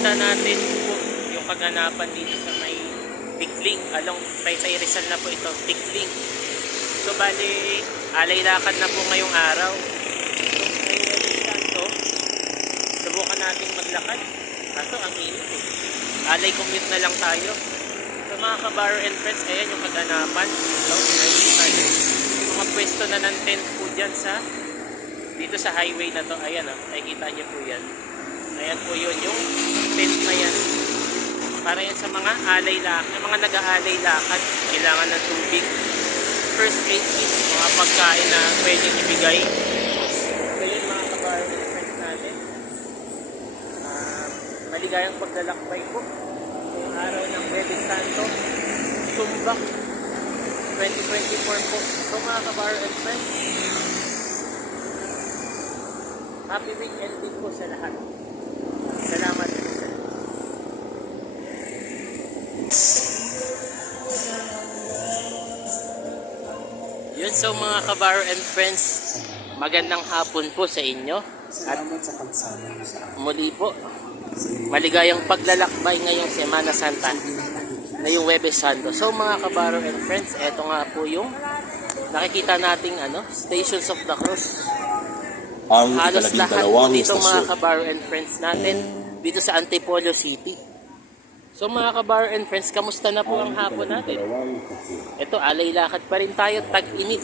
makikita natin po yung kaganapan dito sa may Tikling. Along Taytay Rizal na po ito, Tikling. So bali, alay lakad na po ngayong araw. So ngayong Santo, subukan natin maglakad. Kaso ang init eh. Alay commute na lang tayo. So mga kabaro and friends, ayan yung kaganapan. So nakikita nyo. Yung mga pwesto na ng tent po dyan sa dito sa highway na to. Ayan o, nakikita nyo po yan. Ayan po yun, yung tent na yan. Para yan sa mga alay lakad, mga nag-aalay lakad, kailangan ng tubig. First aid kit, mga pagkain na pwedeng ibigay. So yun mga kabaro and friends natin. Maligayang paglalakbay po. Ngayong araw ng Huwebes Santo, Sumbak 2024 po. So mga kabaro and friends, happy weekend din po sa lahat. Salamat po sa lahat. Yun, so mga kabaro and friends, magandang hapon po sa inyo. Salamat sa pagsama sa akin. Muli po, maligayang paglalakbay ngayong Semana Santa, ngayong Huwebes Santo. So mga kabaro and friends, eto nga po yung nakikita nating Stations of the Cross. Halos lahat po dito mga kabaro and friends natin dito sa Antipolo City. So mga kabaro and friends, kamusta na po ang hapon natin? Ito, alay lakad pa rin tayo, tag-init.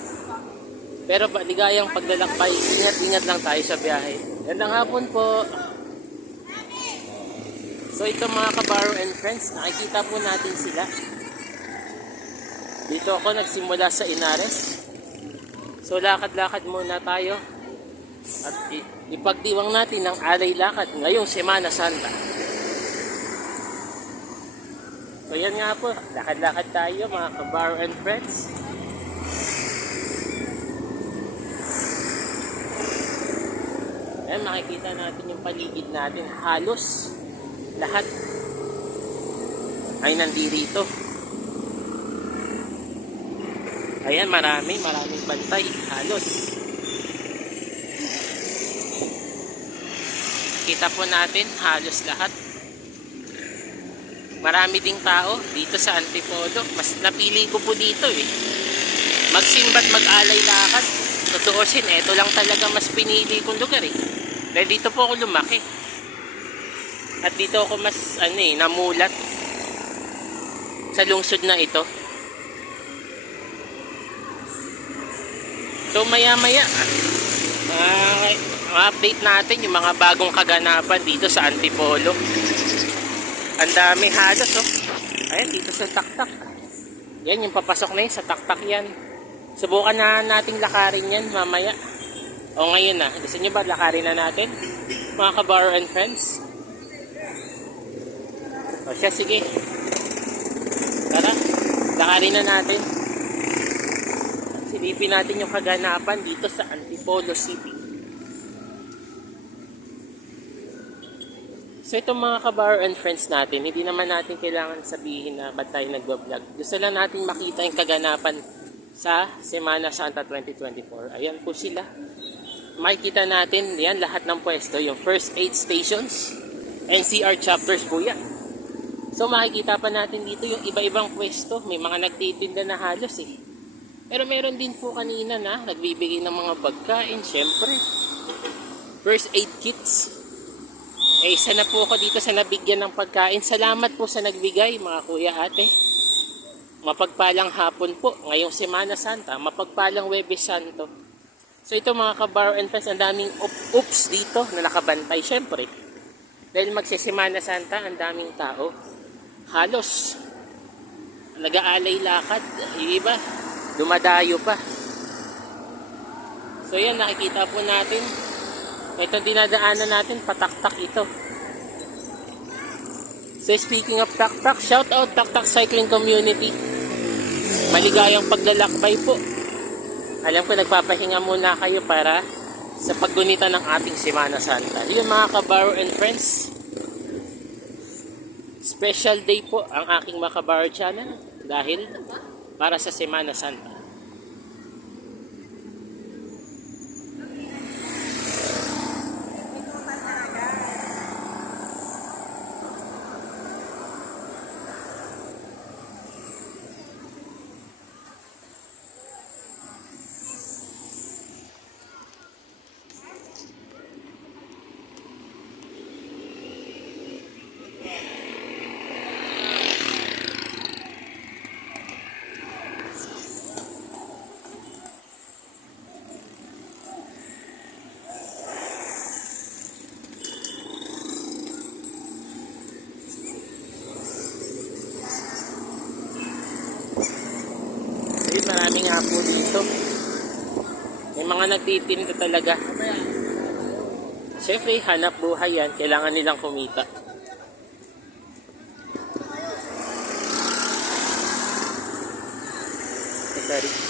Pero maligayang paglalakbay, ingat-ingat lang tayo sa biyahe. Gandang hapon po. So ito mga kabaro and friends, nakikita po natin sila. Dito ako nagsimula sa Inares. So lakad-lakad muna tayo. At ipagdiwang natin ang alay lakad ngayong Semana Santa. So yan nga po, lakad-lakad tayo mga kabaro and friends. Ayan, makikita natin yung paligid natin. Halos lahat ay nandirito. Ayan, maraming bantay. Halos. Kita po natin, halos lahat. Marami ding tao dito sa Antipolo. Mas napili ko po dito eh. Magsimba't mag-alay lakad. Tutuusin, eto lang talaga mas pinili kong lugar eh. Dahil dito po ako lumaki. At dito ako mas namulat sa lungsod na ito. So maya-maya update natin yung mga bagong kaganapan dito sa Antipolo. Ang dami halos oh. Ayan, dito sa Taktak. Yan, yung papasok na yun sa Taktak yan. Subukan na nating lakarin yan mamaya. O ngayon na. Gusto nyo ba lakarin na natin? Mga kabaro and friends. O siya, sige. Tara, lakarin na natin. Silipin natin yung kaganapan dito sa Antipolo City. So itong mga kabaro and friends natin, hindi naman natin kailangan sabihin na ba't tayo nagbablog. Gusto lang natin makita yung kaganapan sa Semana Santa 2024. Ayan po sila. Makikita natin, yan, lahat ng pwesto, yung first 8 stations, NCR chapters po yan. So makikita pa natin dito yung iba-ibang pwesto. May mga nagtitinda na halos eh. Pero meron din po kanina na nagbibigay ng mga pagkain, syempre. First aid kits. Isa na po ako dito sa nabigyan ng pagkain. Salamat po sa nagbigay mga kuya ate. Mapagpalang hapon po ngayong Semana Santa. Mapagpalang Huwebes Santo. So ito mga kabaro and friends, ang daming oops dito na nakabantay. Syempre, dahil magsisemana Santa, ang daming tao. Halos nag-aalay lakad. Yung iba, dumadayo pa. So yan, nakikita po natin. Ito dinadaanan natin, pataktak ito. So speaking of taktak, shout out Taktak Cycling Community. Maligayang paglalakbay po. Alam ko nagpapahinga muna kayo para sa paggunita ng ating Semana Santa. Yun mga kabaro and friends. Special day po ang aking mga kabaro channel dahil para sa Semana Santa. mga nagtitinda talaga. Siyempre, hanap buhay yan. Kailangan nilang kumita. Teka rin.